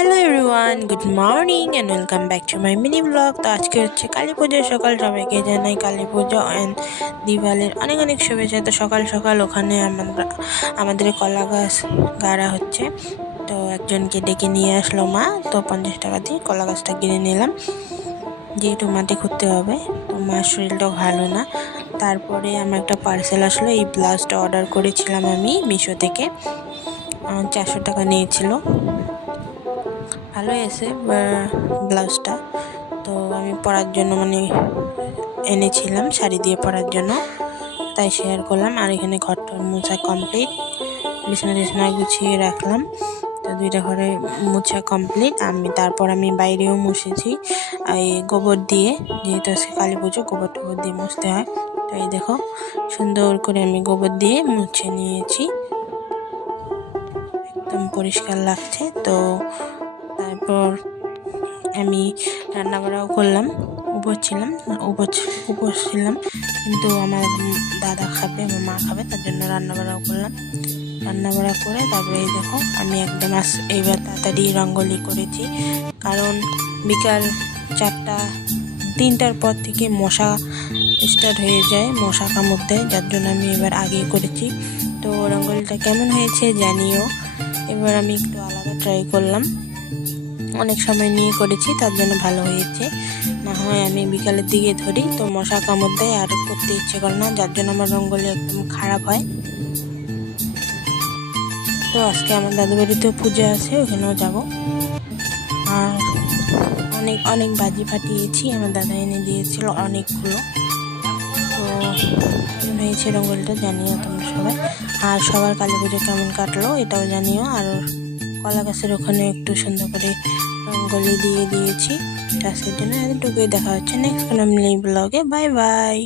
Hello everyone, good morning and welcome back to my mini blog. তো আজকে হচ্ছে কালী পুজোর সকাল। সবাইকে জানাই কালী পুজো অ্যান্ড দিওয়ালির অনেক অনেক শুভেচ্ছা। তো সকাল সকাল ওখানে আমাদের কলা গাছ গাড়া হচ্ছে। তো একজনকে ডেকে নিয়ে আসলো মা, তো 50 টাকা দিয়ে কলা গাছটা কিনে নিলাম, যেহেতু মাটি খুঁড়তে হবে। তো মার শরীরটাও ভালো না। তারপরে আমার একটা পার্সেল আসলো, এই ব্লাউজটা অর্ডার করেছিলাম আমি মিশো থেকে, 400 টাকা নিয়েছিল। ভালোই আছে ব্লাউজটা। তো আমি পরার জন্য এনেছিলাম শাড়ি দিয়ে পরার জন্য, তাই শেয়ার করলাম। আর এখানে ঘরটার মোছা কমপ্লিট, বিছানা টিছানা গুছিয়ে রাখলাম। তো 2টা ঘরে মোছা কমপ্লিট। তারপর আমি বাইরেও মুছেছি এই গোবর দিয়ে, যেহেতু আজকে কালী পুজো, গোবর টোবর দিয়ে মুছতে হয়। তো এই দেখো, সুন্দর করে আমি গোবর দিয়ে মুছে নিয়েছি, একদম পরিষ্কার লাগছে। তো তারপর আমি রান্নাবাড়াও করলাম, উপর ছিলাম, কিন্তু আমার দাদা খাবে, আমার মা খাবে, তার জন্য রান্নাবাড়াও করলাম। রান্নাবাড়া করে তারপরে এই দেখো, আমি একদম এইবার তাড়াতাড়ি রঙ্গোলি করেছি, কারণ বিকাল 3টার পর থেকে মশা স্টার্ট হয়ে যায়, মশা কামড় দেয়, যার জন্য আমি এবার আগে করেছি। তো রঙ্গোলিটা কেমন হয়েছে জানিও। এবার আমি একটু আলাদা ট্রাই করলাম, অনেক সময় নিয়ে করেছি, তার জন্য ভালো হয়েছে। না হয় আমি বিকালের দিকে ধরি, তো মশা কামড় দেয় আর করতে ইচ্ছে করে না, যার জন্য আমার রঙ্গোলি একদম খারাপ হয়। তো আজকে আমার দাদু বাড়িতেও পুজো আছে, ওখানেও যাব। আর অনেক অনেক বাজি ফাটিয়েছি, আমার দাদা এনে দিয়েছিল অনেকগুলো। তো কেমন হয়েছে রঙ্গোলিটা জানিও তোমরা সবাই। আর সবার কালী পুজো কেমন কাটলো এটাও জানিও। আর কলা গাছের ওখানে একটু সুন্দর করে রঙ্গোলি দিয়ে দিয়েছি। আজকের জন্য এতটুকুই, দেখা হচ্ছে নেক্সট কোনো ব্লগে। Bye bye.